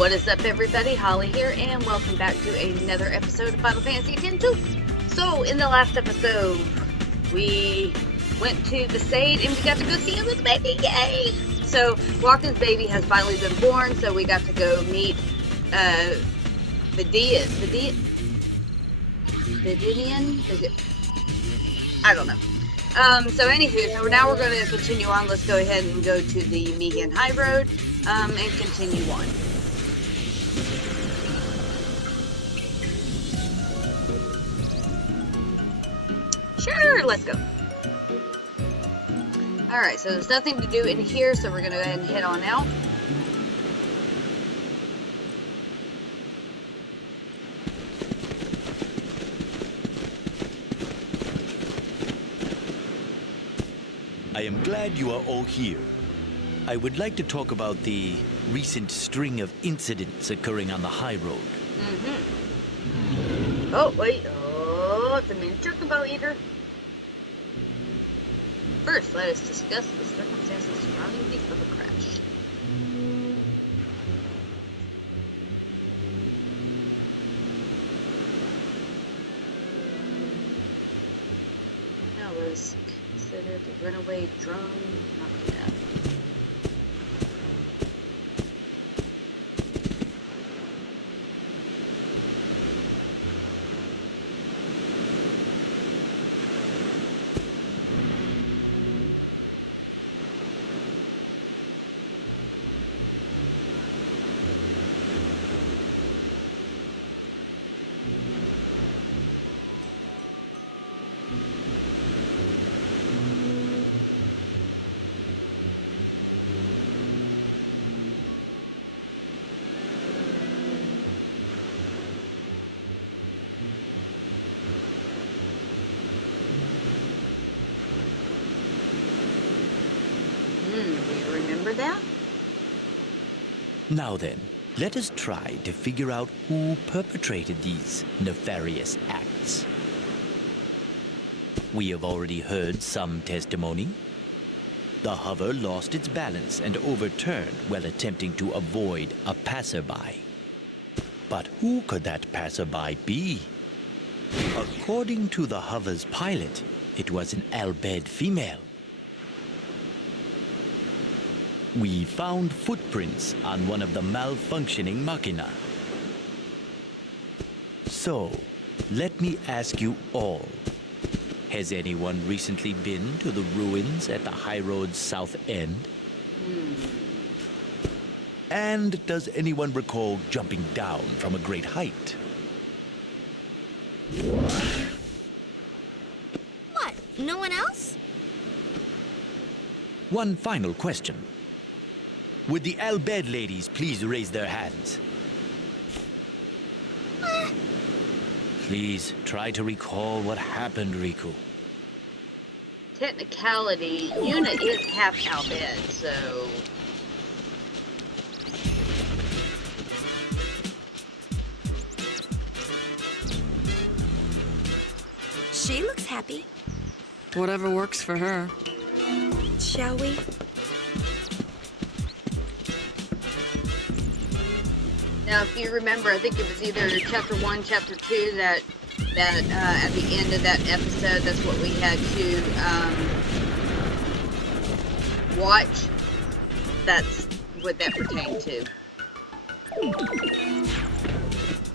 What is up, everybody? Holly here, and welcome back to another episode of Final Fantasy X-2. So, in the last episode, we went to the Sade, and we got to go see Emma's baby. Yay! So, Walken's baby has finally been born, so we got to go meet, Vidian? I don't know. So anywho, so now we're going to continue on. Let's go ahead and go to the Megan High Road, and continue on. Sure, let's go. Alright, so there's nothing to do in here, so we're going to go ahead and head on out. I am glad you are all here. I would like to talk about the recent string of incidents occurring on the high road. Oh, wait. Oh, it's a miniature chocobo eater. First, let us discuss the circumstances surrounding the other crash. Now let's consider the runaway drone Machina. Do you remember that? Now then, let us try to figure out who perpetrated these nefarious acts. We have already heard some testimony. The hover lost its balance and overturned while attempting to avoid a passerby. But who could that passerby be? According to the hover's pilot, it was an Albed female. We found footprints on one of the malfunctioning machina. So, let me ask you all. Has anyone recently been to the ruins at the high road's south end? And does anyone recall jumping down from a great height? What? No one else? One final question. Would the Albed ladies please raise their hands? Please try to recall what happened, Riku. Technicality, Yuna is half Albed, so... She looks happy. Whatever works for her. Shall we? Now, if you remember, I think it was either chapter 1, chapter 2, that at the end of that episode, that's what we had to watch. That's what that pertained to.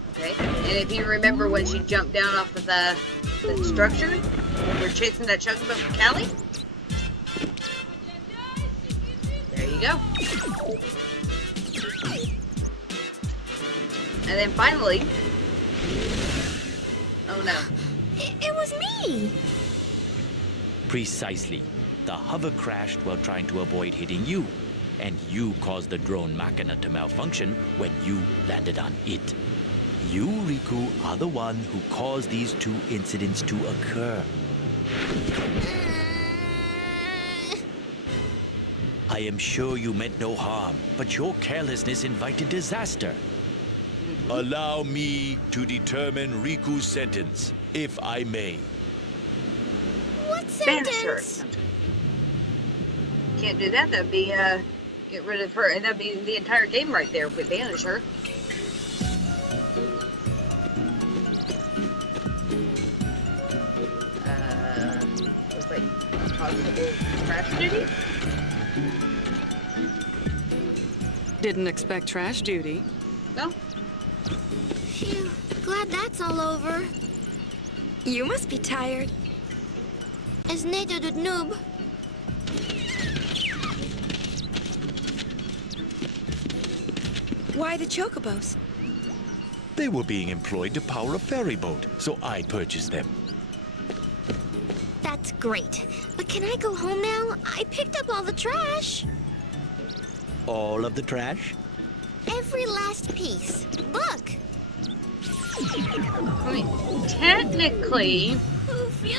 Okay, and if you remember when she jumped down off of the structure, we're chasing that chocobo from Callie. There you go. And then finally, oh no. It was me! Precisely. The hover crashed while trying to avoid hitting you, and you caused the drone machina to malfunction when you landed on it. You, Riku, are the one who caused these two incidents to occur. I am sure you meant no harm, but your carelessness invited disaster. Allow me to determine Riku's sentence, if I may. What Spanish sentence? Can't do that. That'd be Get rid of her, and that'd be the entire game right there if we banish her. Looks like possible trash duty. Didn't expect trash duty. No. Phew, glad that's all over. You must be tired. As Neda did noob. Why the chocobos? They were being employed to power a ferry boat, so I purchased them. That's great. But can I go home now? I picked up all the trash. All of the trash? Every last piece. Look. I mean, technically, Oof, yo.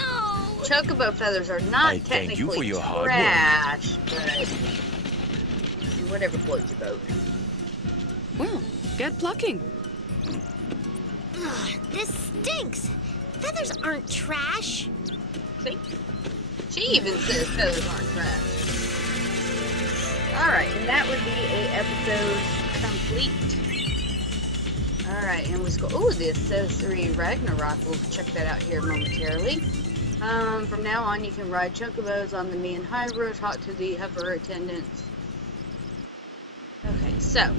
chocobo feathers are not I thank you for technically your hard work. trash, but whatever floats your boat. Well, get plucking. Ugh, this stinks. Feathers aren't trash. See? She even says feathers aren't trash. Alright, and that would be a episode complete. Alright, and let's go. Oh, the accessory Ragnarok. We'll check that out here momentarily. From now on, you can ride chocobos on the Me and High Road, talk to the hover attendants. Okay, so.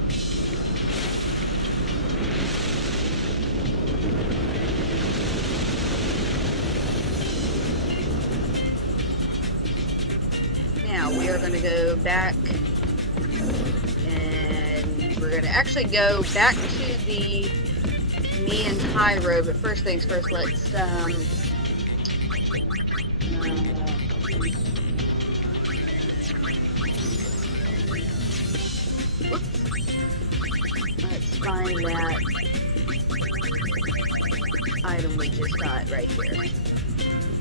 Now we are going to go back, and we're going to actually go back to the Me and High Road, but first things first, let's, let's find that item we just got right here.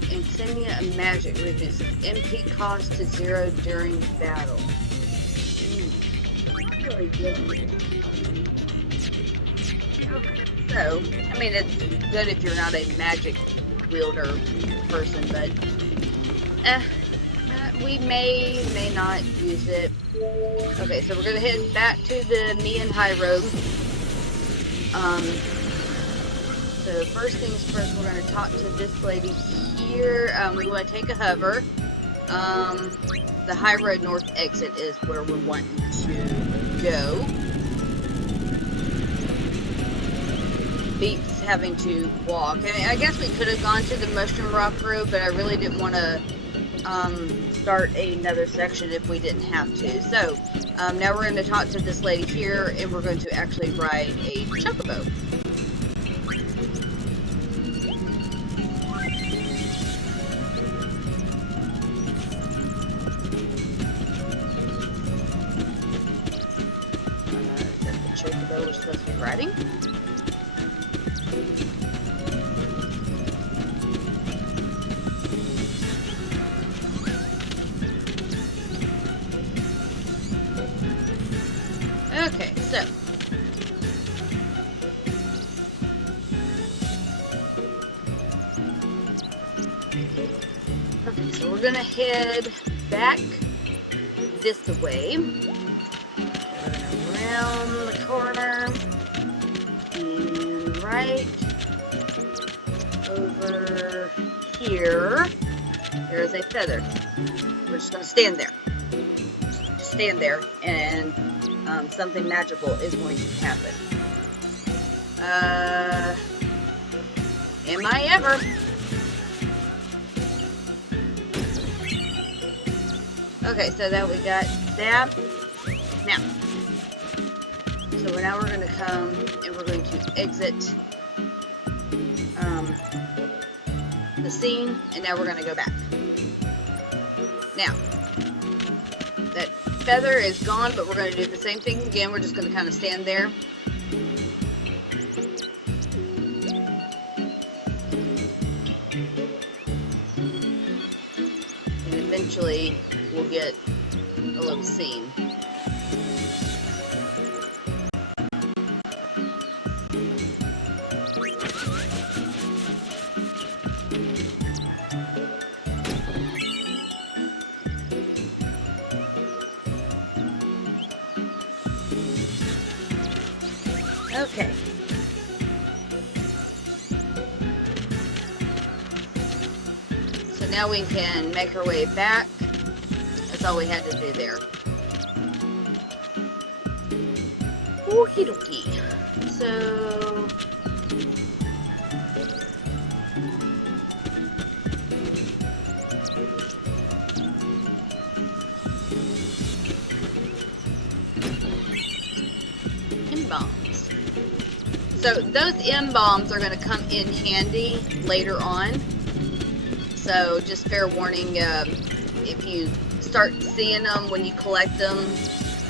Insignia of Magic reduces MP cost to 0 during battle. Really good. Okay, so, I mean, it's good if you're not a magic wielder person, but we may not use it. Okay, so we're gonna head back to the Me and High Road. So first things first, we're going to talk to this lady here. We want to take a hover. The High Road North exit is where we're wanting to go. Beats having to walk. And I guess we could have gone to the Mushroom Rock Road, but I really didn't want to start another section if we didn't have to. So now we're going to talk to this lady here, and we're going to actually ride a chocobo. We're supposed to be riding. Okay, so we're gonna head back this way. Around the corner and right over here there is a feather. We're just going to stand there. Just stand there, and something magical is going to happen. Am I ever? Okay, so that we got that. Now, so now we're going to come and we're going to exit the scene, and now we're going to go back. Now, that feather is gone, but we're going to do the same thing again. We're just going to kind of stand there. And eventually we'll get a little scene. Okay. So now we can make our way back. That's all we had to do there. Okie dokie. So... M-bombs. So those M-bombs are going to come in handy later on. So just fair warning, if you start seeing them when you collect them,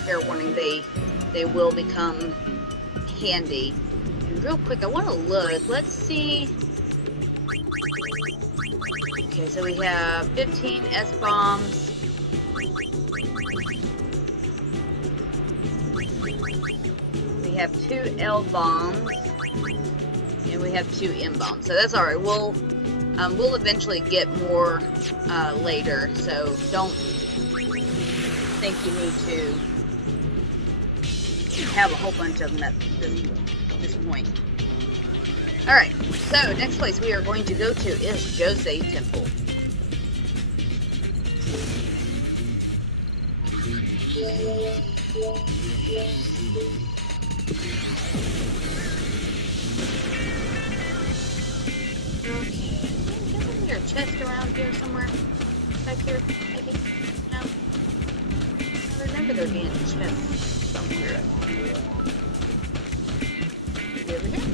fair warning, they will become handy. And real quick, I want to look. Let's see. Okay, so we have 15 S-bombs. We have 2 L-bombs. And we have 2 M-bombs. So that's alright. We'll eventually get more later. So don't think you need to have a whole bunch of them at this point. Alright, so next place we are going to go to is Jose Temple. Okay, isn't there a chest around here somewhere? Back here, maybe? No? I remember there being a chest somewhere. Maybe over here?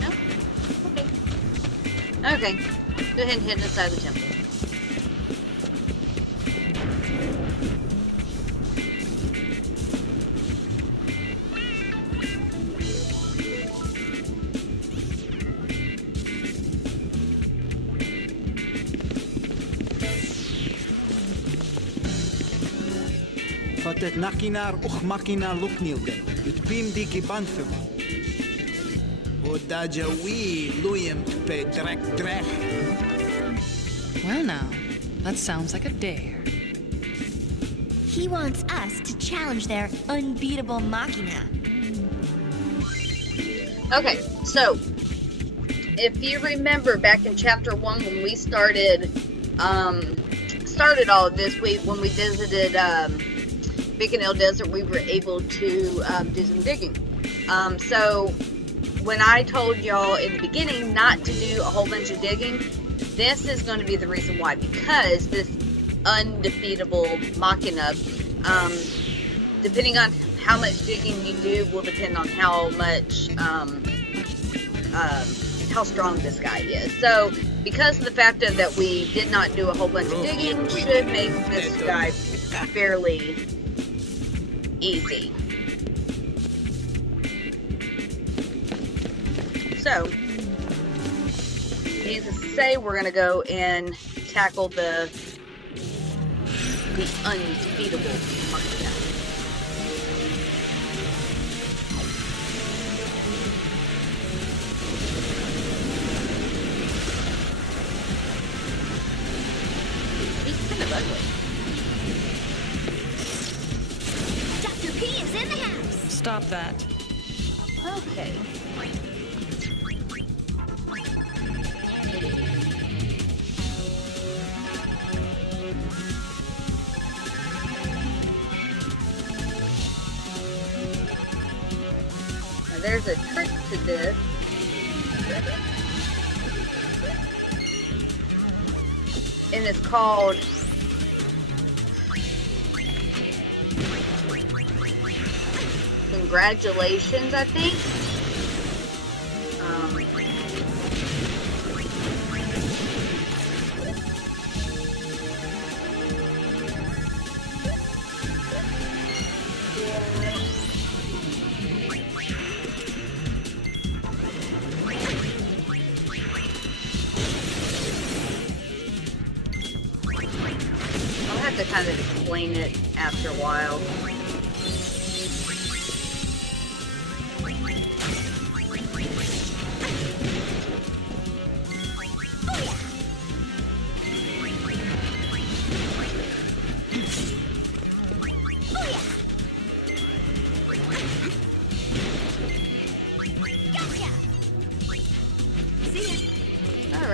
No? Okay. Okay. Go ahead and head inside the temple. Fatet nakinar och makina luknilde. Utpim diki banfum. Odaja we luyem pe drek. Well now, that sounds like a dare. He wants us to challenge their unbeatable machina. Okay, so if you remember back in chapter 1 when we started all of this, when we visited Biconel Desert, we were able to do some digging. So when I told y'all in the beginning not to do a whole bunch of digging, this is going to be the reason why, because this undefeatable machina, depending on how much digging you do will depend on how much how strong this guy is. So because of the fact that we did not do a whole bunch of digging, should make this guy fairly easy. So needless to say, we're gonna go and tackle the undefeatable machina. He's kind of ugly. Dr. P is in the house. Stop that. Okay. Now there's a trick to this. And it's called congratulations, I think. I'll have to kind of explain it after a while.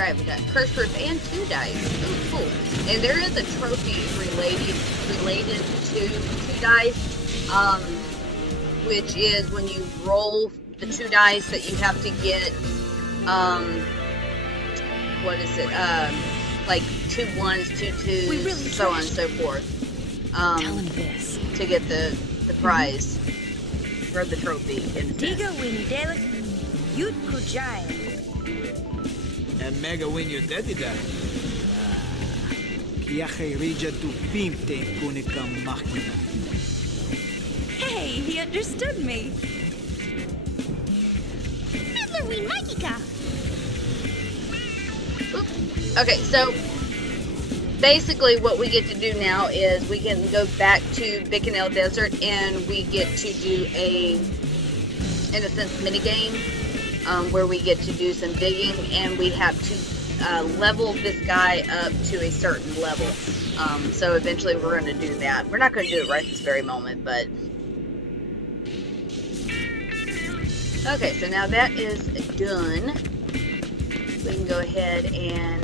Alright, we got curse proof and 2 dice. Ooh, cool. And there is a trophy related to 2 dice, which is when you roll the 2 dice that you have to get, what is it, like 2 1s, 2 2s, We really so on and so forth. Tell him this. To get the prize, or the trophy, in a sense. Diga Winidela, Yut Kujai. And mega win your daddy da. Kiache rija tu pimte kunika machina. Hey, he understood me. Fiddler Ween Mikika. Okay, so basically what we get to do now is we can go back to Bicanel Desert and we get to do a, in a sense, mini game where we get to do some digging and we have to level this guy up to a certain level. So eventually we're going to do that. We're not going to do it right this very moment, but... Okay, so now that is done. We can go ahead and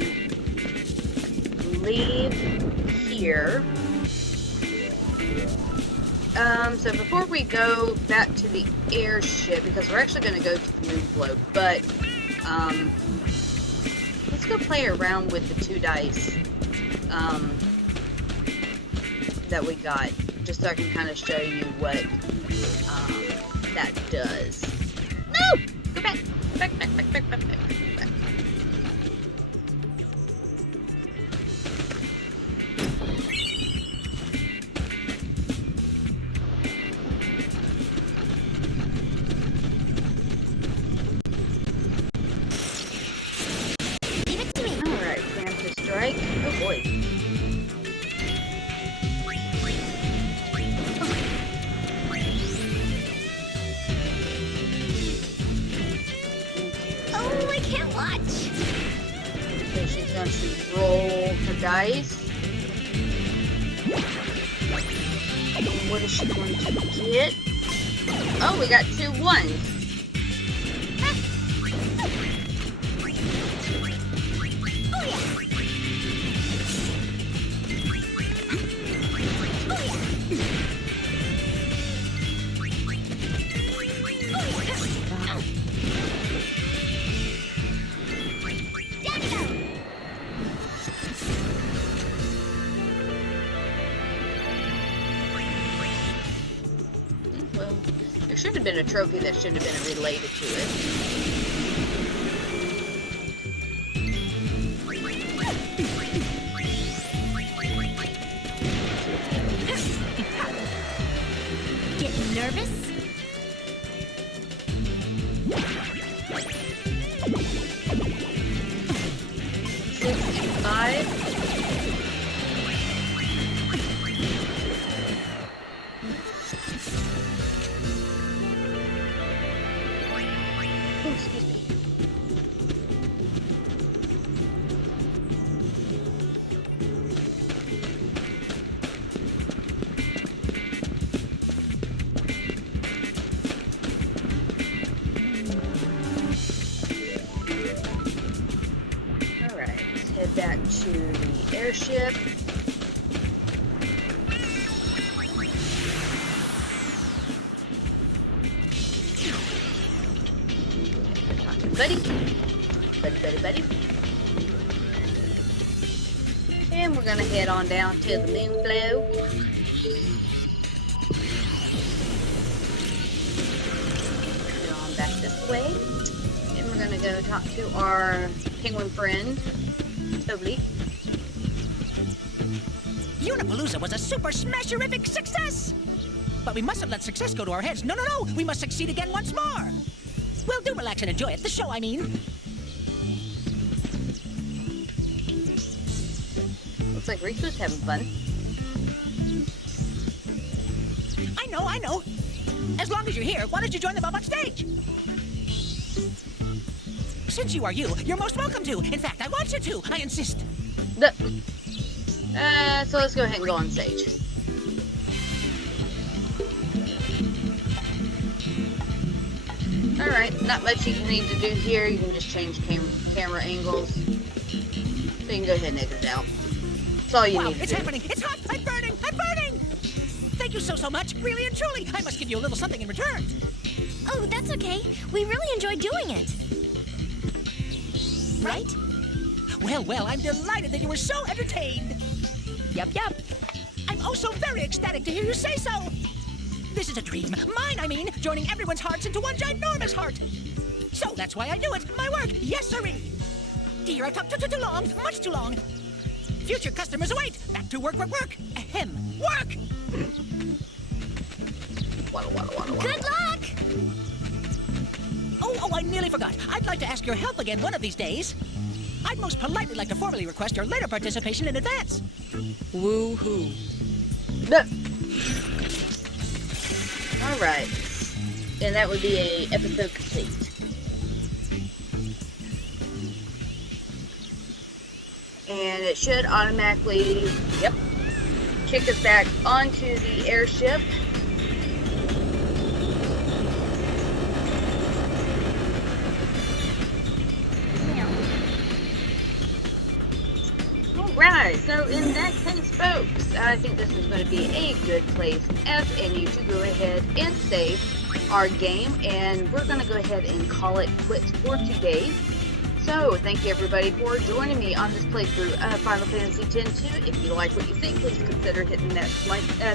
leave here. So before we go back to the airship, because we're actually going to go to the moon float, but let's go play around with the 2 dice that we got, just so I can kind of show you what that does. No! Go back! Back. Leave it to me. Alright, Panther Strike. Oh boy. Oh, I can't watch. So she's going to roll her dice. And what is she going to get? Oh, we got 2 1s. Well, there should have been a trophy that should have been related to it. Getting nervous? 65. Oh, excuse me. Alright, let's head back to the airship. Buddy. Buddy. And we're gonna head on down to the moon flow. Head on back this way. And we're gonna go talk to our penguin friend, Toby. Unipalooza was a super smasherific success! But we mustn't let success go to our heads. No! We must succeed again once more! Well, do relax and enjoy it. The show, I mean. Looks like Reese was having fun. I know. As long as you're here, why don't you join them up on stage? Since you are you're most welcome to. In fact, I want you to. I insist. So let's go ahead and go on stage. Alright, not much you need to do here. You can just change camera angles. So you can go ahead and exit out. That's all you Wow, need to it's do. happening! It's hot! I'm burning! I'm burning! Thank you so much! Really and truly! I must give you a little something in return! Oh, that's okay. We really enjoy doing it. Right? Well, I'm delighted that you were so entertained! Yup. I'm oh so very ecstatic to hear you say so! This is a dream. Mine, I mean, joining everyone's hearts into one ginormous heart! So that's why I do it! My work! Yes, sirree! Dear, I've talked too long! Much too long! Future customers await! Back to work! Ahem! Work! Good luck! Oh, I nearly forgot. I'd like to ask your help again one of these days. I'd most politely like to formally request your later participation in advance. Woo-hoo. Alright. And that would be a episode complete. And it should automatically, yep, kick us back onto the airship. Alright, so in that case, folks, I think this is going to be a good place as any to go ahead and save our game, and we're going to go ahead and call it quits for today. So, thank you everybody for joining me on this playthrough of Final Fantasy X-2. If you like what you see, please consider hitting that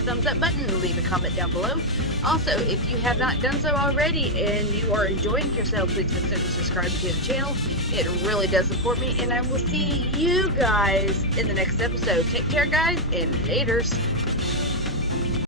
thumbs up button and leave a comment down below. Also, if you have not done so already and you are enjoying yourself, please consider subscribing to the channel. It really does support me, and I will see you guys in the next episode. Take care, guys, and laters.